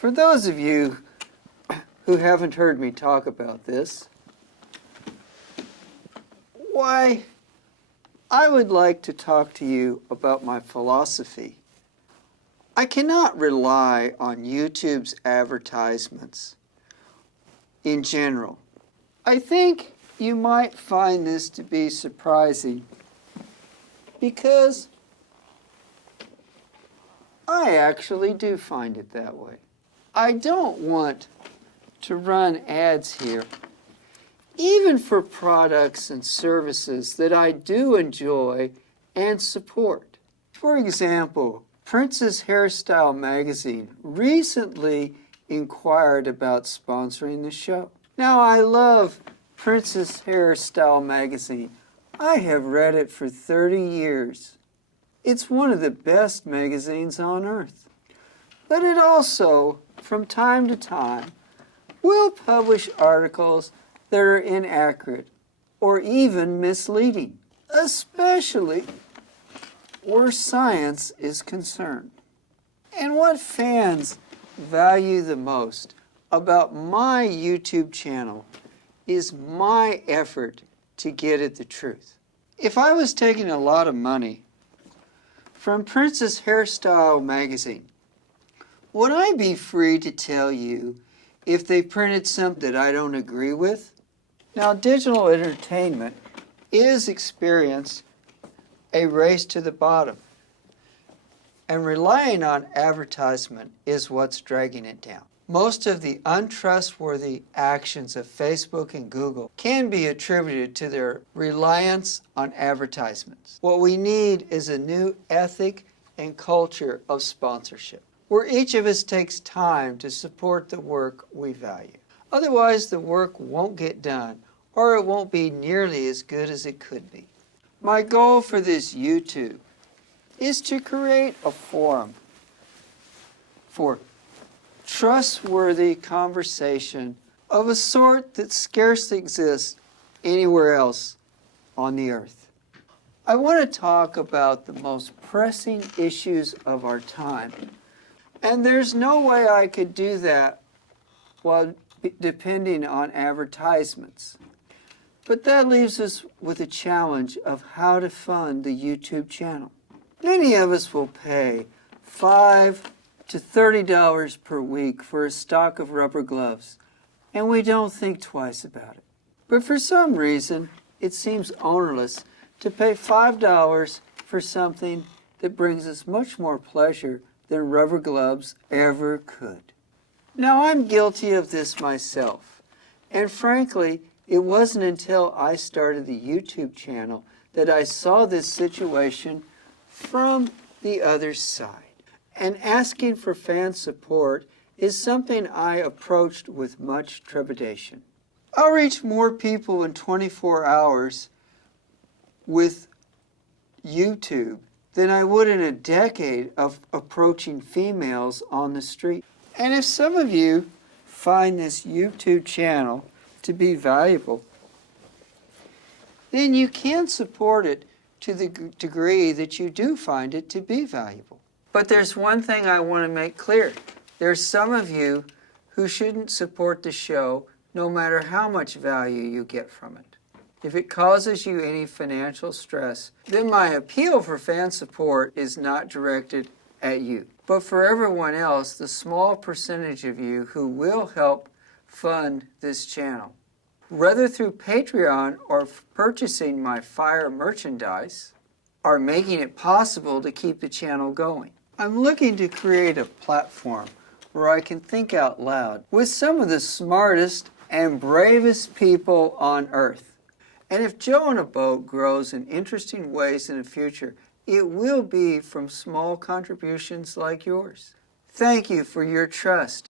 For those of you who haven't heard me talk about this, why, I would like to talk to you about my philosophy. I cannot rely on YouTube's advertisements in general. I think you might find this to be surprising because I actually do find it that way. I don't want to run ads here, even for products and services that I do enjoy and support. For example, Princess Hairstyle Magazine recently inquired about sponsoring the show. Now, I love Princess Hairstyle Magazine. I have read it for 30 years. It's one of the best magazines on earth. But it also, from time to time, will publish articles that are inaccurate or even misleading, especially where science is concerned. And what fans value the most about my YouTube channel is my effort to get at the truth. If I was taking a lot of money from Princess Hairstyle Magazine, would I be free to tell you if they printed something that I don't agree with? Now, digital entertainment is experiencing a race to the bottom, and relying on advertisement is what's dragging it down. Most of the untrustworthy actions of Facebook and Google can be attributed to their reliance on advertisements. What we need is a new ethic and culture of sponsorship, where each of us takes time to support the work we value. Otherwise, the work won't get done, or it won't be nearly as good as it could be. My goal for this YouTube is to create a forum for trustworthy conversation of a sort that scarcely exists anywhere else on the earth. I want to talk about the most pressing issues of our time, and there's no way I could do that while depending on advertisements. But that leaves us with a challenge of how to fund the YouTube channel. Many of us will pay $5 to $30 per week for a stock of rubber gloves, and we don't think twice about it. But for some reason, it seems onerous to pay $5 for something that brings us much more pleasure than rubber gloves ever could. Now, I'm guilty of this myself, and frankly, it wasn't until I started the YouTube channel that I saw this situation from the other side. And asking for fan support is something I approached with much trepidation. I'll reach more people in 24 hours with YouTube than I would in a decade of approaching females on the street. And if some of you find this YouTube channel to be valuable, then you can support it to the degree that you do find it to be valuable. But there's one thing I want to make clear. There's some of you who shouldn't support the show no matter how much value you get from it. If it causes you any financial stress, then my appeal for fan support is not directed at you. But for everyone else, the small percentage of you who will help fund this channel, whether through Patreon or purchasing my Fire merchandise, are making it possible to keep the channel going. I'm looking to create a platform where I can think out loud with some of the smartest and bravest people on earth. And if Joe in a Boat grows in interesting ways in the future, it will be from small contributions like yours. Thank you for your trust